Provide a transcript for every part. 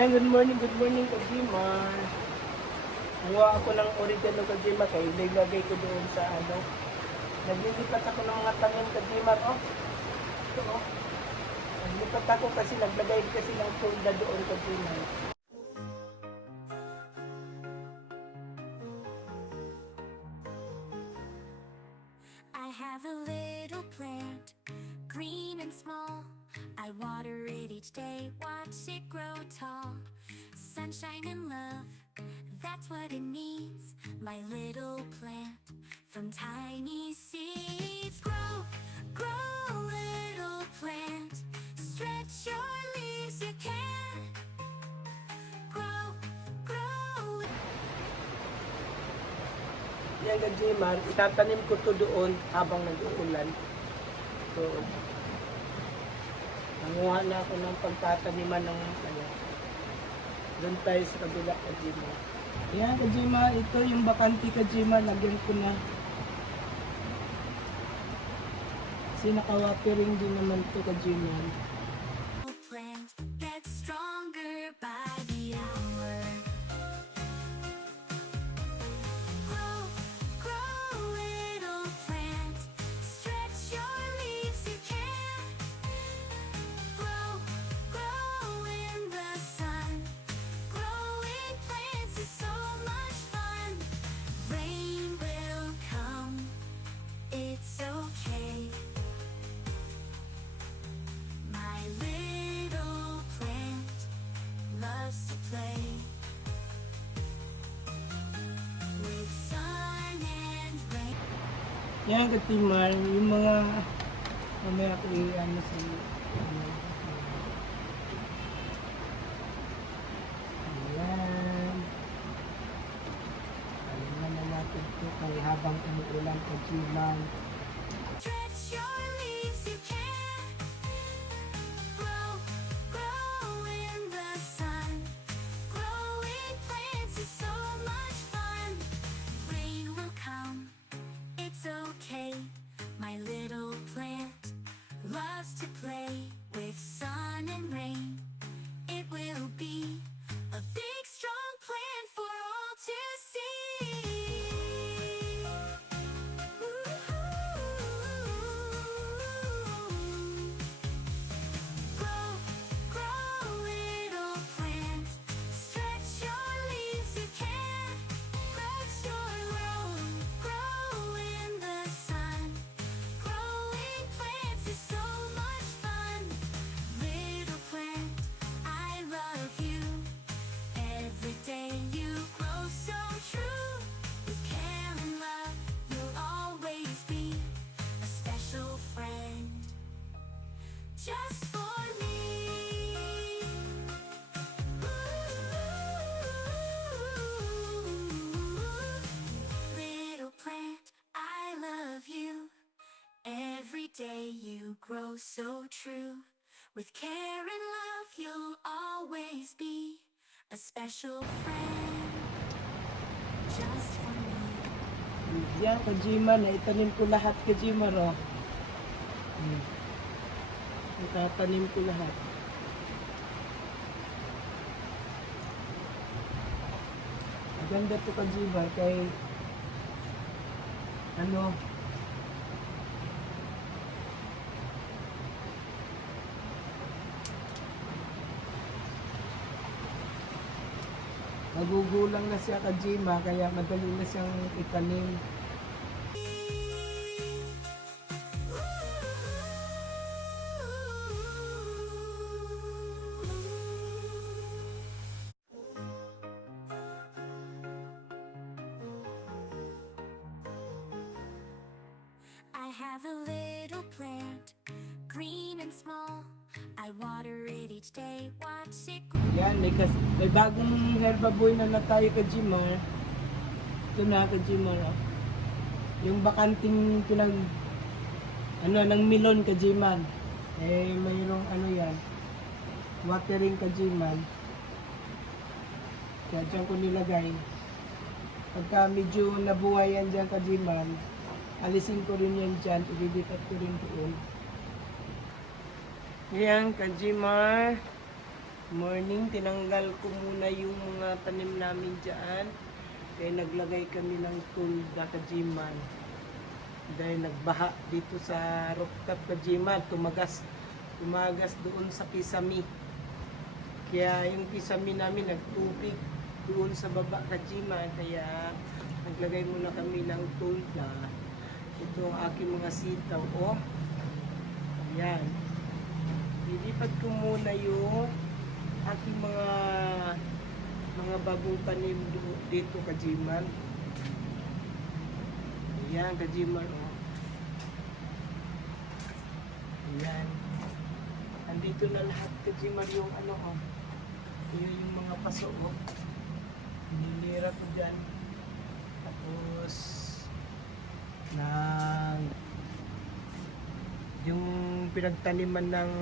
Good morning, Kajima. Kuha ako ng oregano, Kajima, kaya ilagay ko doon sa ano. Naglilipat ako ng mga tanim, Kajima, oh. Ito, oh. Naglilipat ako kasi naglagay kasi ng tulda doon, Kajima. I have a little plant, green and small. I water it each day, watch it grow tall. Sunshine and love, that's what it needs. My little plant, from tiny seeds. Grow, grow, little plant. Stretch your leaves, you can. Grow, grow. Yan, Kajima, itatanim ko to doon habang nag-uulan. So, nanguha na ako ng pagtataniman ng ano. Doon tayo sa kabila, Kajima. Yan, Kajima, ito yung bakante, Kajima, lagyan ko na. Kasi naka-watering din naman to, Kajima. Plant gets stronger by the hour. Grow, grow, little plant. Stretch your leaves, you can. Grow, grow in the sun. Growing plants is so much fun. Rain will come, it's okay. My little plant loves to play with sun and rain. Yan, Kajima, yung mga mamaya ko ano sa ano. Ayan. Ayan na natin ito kaya habang umuulan, Kajima. Stretch your leaves, you can. Grow, grow in the sun. Growing plants is so much fun. Rain will come, it's okay. My little plant loves to play with sun and rain. It will be a big strong plant for all to see. Grow, grow, little plant. Stretch your leaves, you can. Let your grow in the sun. Growing plants is so much fun. Little plant, I love you. Every day you grow so true. With care and love, you'll always be a special friend. Just for me. Little plant, I love you. Every day you grow so true. With care and love, you'll always be a special friend. Just for me. Yan, Kajima, naitanim ko lahat, Kajima, ro. Itatanim ko lahat. Maganda to, Kajima, kay ano, magugulang na siya, Kajima, kaya madali na siyang itanim. I have a little plant, green and small. I water it each day, watch it grow. Yan, may bagong herbaboy na tayo, Kajima. Ito na, Kajima. Yung bakanting ng milon, Kajima. Eh, mayroong ano yan, watering, Kajima. Kaya dyan ko nilagay. Pagka medyo nabuhay yan dyan, Kajima, alisin ko rin yan dyan, ililipat ko rin doon. Yan, Kajima. Morning, tinanggal ko muna yung mga tanim namin dyan. Kaya naglagay kami ng tulda kajiman. Dahil nagbaha dito sa rooftop kajiman, tumagas doon sa pisami. Kaya yung pisami namin nagtubig doon sa baba kajiman. Kaya naglagay muna kami ng tulda. Ito ang aking mga sitaw. Oh. Ayan. Lilipat ko muna yung aking mga bagong tanim dito kajiman. Ayan kajiman. Oh. Ayan. Andito na lahat kajiman yung ano oh. Yun yung mga paso oh. Nilira ko dyan. Tapos yung pinagtaniman ng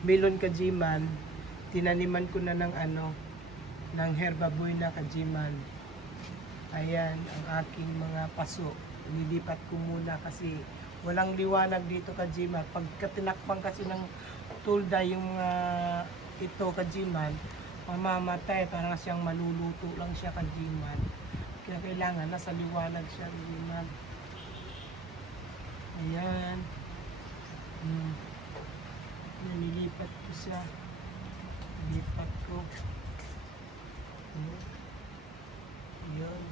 melon kajiman, tinaniman ko na ng ng herbabuy na kajiman. Ayan ang aking mga paso. Nilipat ko muna kasi walang liwanag dito kajiman. Pagka tinakpan kasi ng tulda yung ito kajiman, mamamatay, parang siyang maluluto lang siya kajiman. Kaya kailangan nasa liwanag siya kajiman. Ayan. Nilipat ko siya. Nilipat ko. Yun.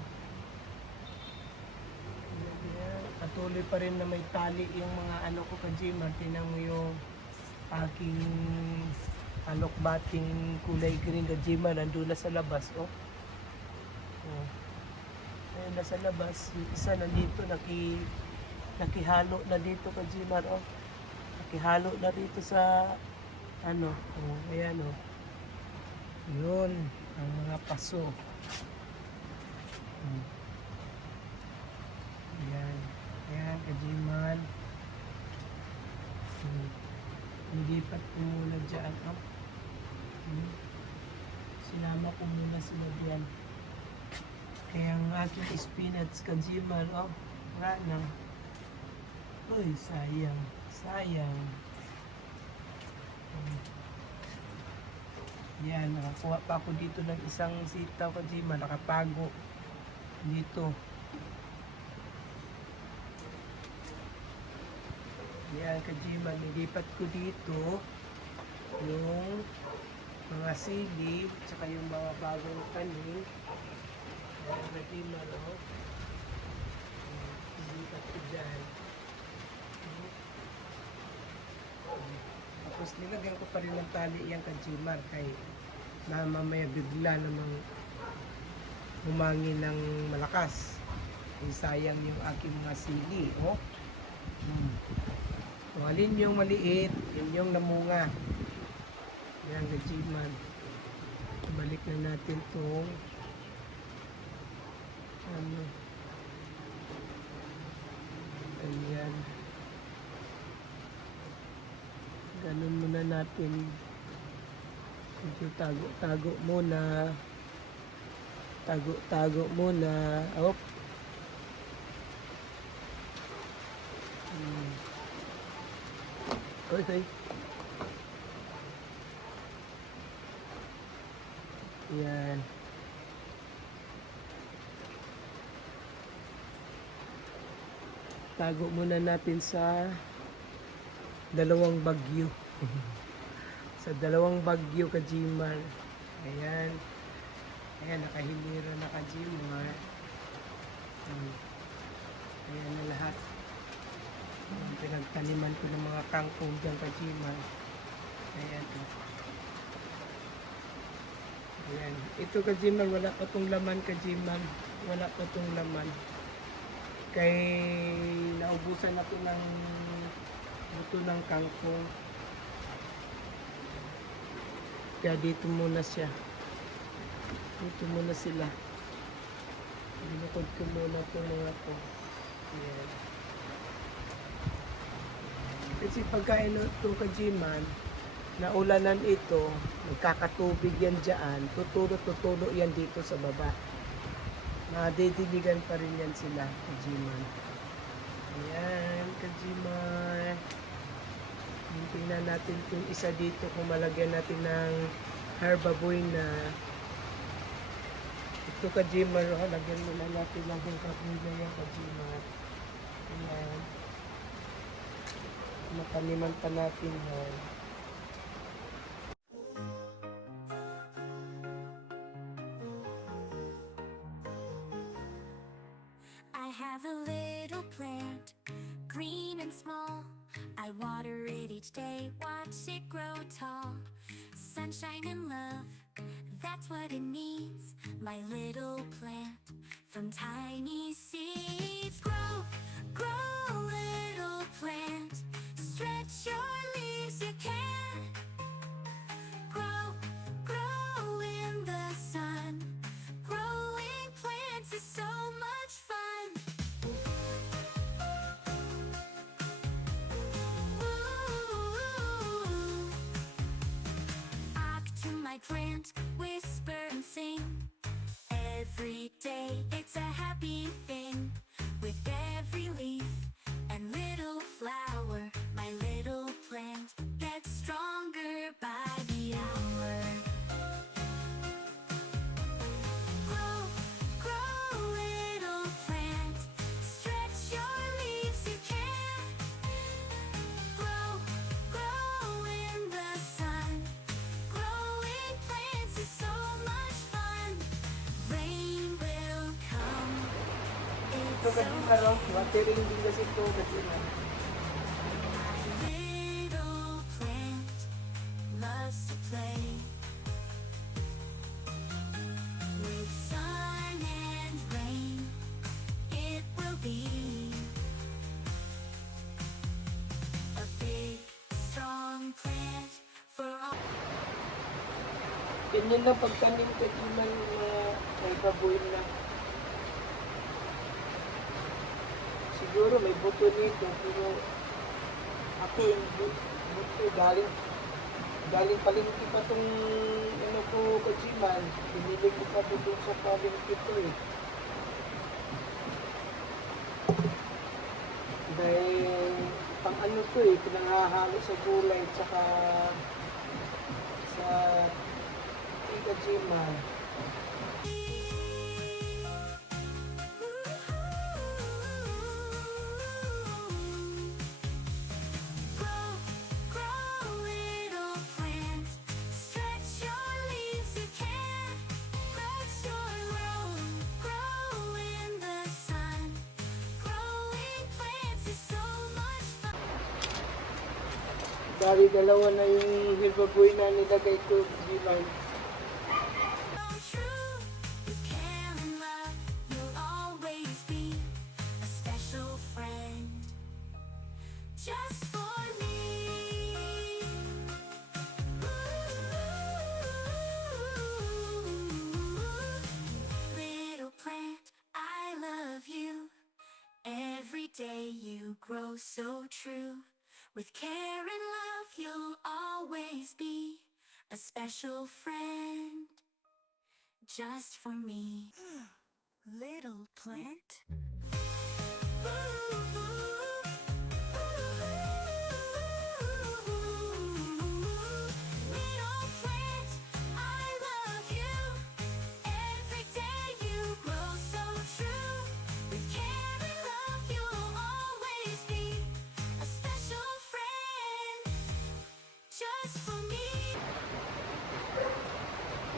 Ayan. Patuloy pa rin na may tali yung mga ano ko kajiman. Tinan mo yung aking alokbating kulay green kajiman. Nandun na sa labas. Oh. Oh. Ayan na sa labas. Yung isa nandito nakihalo na dito kajiman. Oh. Nakihalo na dito sa oh, ayan oh. Yun ang mga paso. Ayan. Ayan kajiman. Nilipat ko muna dyan. Oh. Sinama ko muna sila diyan. Kaya ang aking spinach kajiman. Oh, wala na. Uy, sayang. Sayang. Yan, nakakuha pa ako dito ng isang sitaw kajiman. Nakapago dito. Yan kajiman, nilipat ko dito yung mga sili tsaka yung mga bagong tanim. Yan kajiman, oh. Nilipat ko dyan. Tapos nilagyan ko pa rin ng tali yung kajiman kay na mamaya bigla namang humangin ng malakas. Sayang yung aking mga sili, oh. So, alin yung maliit, yun yung namunga. Yan, kajiman. Balik na natin itong ayan. Ganun muna natin. Medyo tago muna. Tago muna. Op. Okay. Yan. Tago muna natin sa dalawang bagyo. Sa dalawang bagyo kajiman. Ayan. Ayan, nakahilira na kajiman. Ayan na lahat. Pinagtaniman ko ng mga kangkong dyan kajiman. Ayan. Ayan. Ito kajiman, wala pa tong laman kajiman. Wala pa tong laman. Kay naubusan na to ng buto ng kangkong. Kaya dito muna siya. Dito muna sila. Binukod ko muna itong mga to. Ayan. Kasi pagkain ito kajiman, naulanan ito, magkakatubig yan dyan, tutulo yan dito sa baba. Madidiligan pa rin yan sila, kajiman. Ayan, kajiman. Tingnan natin kung isa dito kung malagyan natin ng herbaboy na ito ka-Jimar. Oh, lagyan muna natin ng herbaboy na yan ka-Jimar. Ayan. Mataniman pa natin yan. I have a little plant, green and small. I water it each day, watch it grow tall. Sunshine and love, that's what it needs. My little plant, from tiny seeds. Grow, grow, little plant. Stretch your leaves, you can. Grow, grow in the sun. Growing plants is so much fun. Ooh. Talk to my plant, whisper and sing. Every day it's a happy thing. With every leaf and little flower, my little plant gets stronger by the hour. Grow, grow, little plant. Stretch your leaves, you can. Grow, grow in the sun. Growing plants is so much fun. Rain will come. Ito It's so ka-Jimar. Oh, watering din kasi ito ka-Jimar. My little plant loves to play with sun and rain. It will be a big, strong plant for all. Ganyan lang pagtanim ka-Jimar yung mga herbaboy na. Siguro may buto nito, pero ako yung buto galing palengke pa tong ano ko ka-Jimar. Binili ko pa doon sa palengke to eh. Dahil pang ano to eh, pinanghahalo sa gulay tsaka sa ka-Jimar. Grow, grow, little plant. Stretch your leaves, you can. Let your grow in the sun. Growing plants is so much fun. Bali dalawa na yung herbaboy na nilagay ko, Jimar. True, with care and love, you'll always be a special friend. Just for me. Little plant, I love you. Every day you grow so true. With care and love, you'll always be a special friend. Just for me. Little plant. Little plant, I love you. Every day you grow so true. With care and love, you'll always be a special friend. Just for me.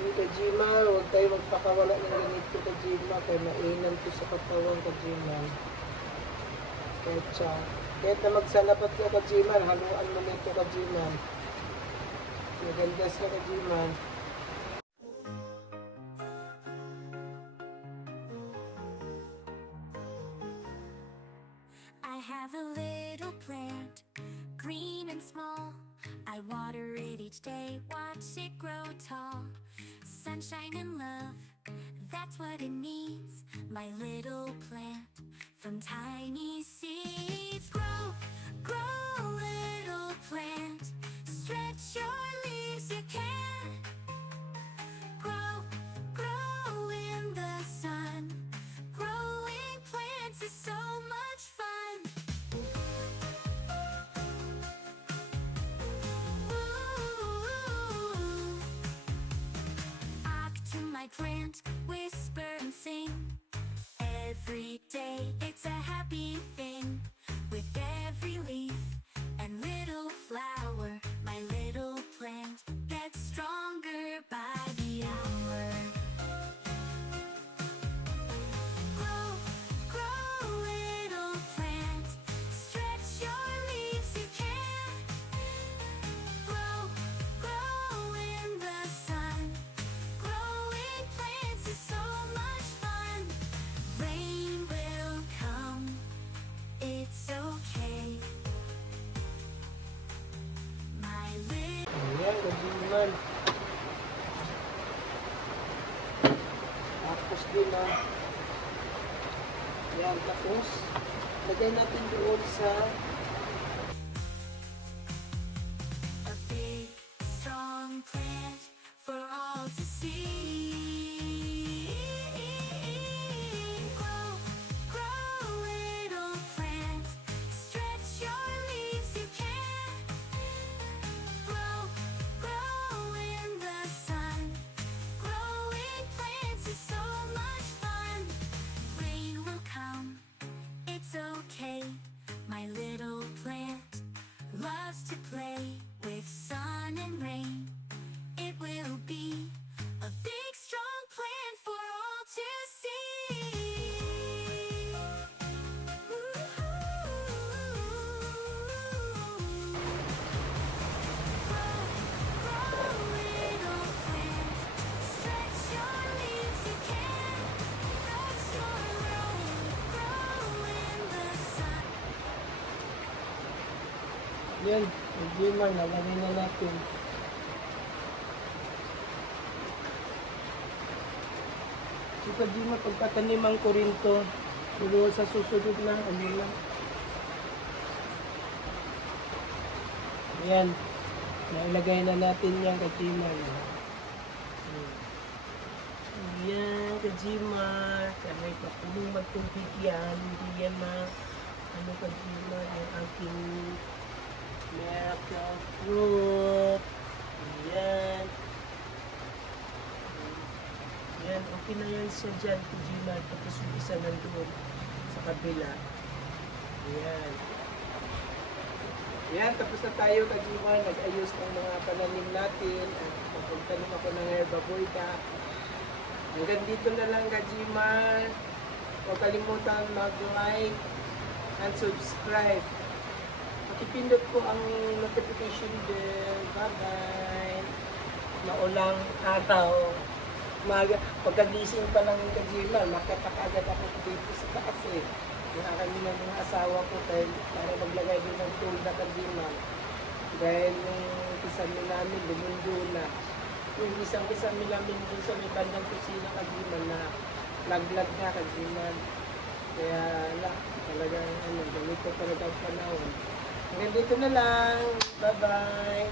Yung ka-Jimar, huwag tayo magpakawala ng ganito ka-Jimar, kaya mainam to sa katawan ka-Jimar. Kahit na magsalapat ka ka-Jimar, haluan mo nito ka-Jimar. Maganda siya ka-Jimar. I have a little plant, green and small. I water it each day, watch it grow tall. Sunshine and love, that's what it needs. My little plant, from tiny seeds. Grow, grow, little plant. Stretch your leaves, you can. Grow, grow in the sun. Growing plants is so much fun. every day. It's a happy thing with every leaf and little flower. My little plant gets stronger by the hour. Grow, grow, little plant. Stretch your leaves, you can. Grow, grow in the sun. Growing plants is so much fun. Rain will come, it's okay. My little Ayan, kajiman. Tapos din Ayan, tapos. Lagay natin doon sa a big, strong plant for all to see. Grow, grow, little plant. Stretch your leaves, you can. Grow, grow in the sun. Growing plants is so much fun. Rain will come, it's okay. My little plant loves to play with sun and rain. It will be a big strong plant for all to see. Grow, grow, little plant. Stretch your leaves, you can. Touch your own. Grow in the sun. yan, kajiman. Nalagay na natin. So kajiman, pagtataniman ko rin to. Pero sa susunod na, ano lang. Ayan. Nailagay na natin yan, kajiman. Ayan, kajiman. Kaya may papulong magtubig yan. Hindi yan ano kajiman, yung aking miracle fruit. Ayan. Ayan, okay na yan siya dyan, kajiman. Tapos yung isa nandun sa kabila. Ayan. Ayan, tapos na tayo, kajiman. Nag-ayos ng mga pananim natin. At pagtanim ako ng herbaboyda. Hanggang dito na lang, kajiman. Huwag kalimutan mag-like and subscribe. Pakipindot ko ang notification bell. Bye-bye. Maulang araw. Pagkagising pa lang yung kajiman, makapakagad ako dito sa taas eh. Kami ng mga asawa ko dahil para maglagay din ng tool na kajiman. Dahil yung kisame namin, lumundo na. Yung isang kisame namin dun sa may bandang kusina kajiman na laglag na kajiman. Kaya talagang ganito talaga ang panahon. Hanggang dito na lang. Bye-bye.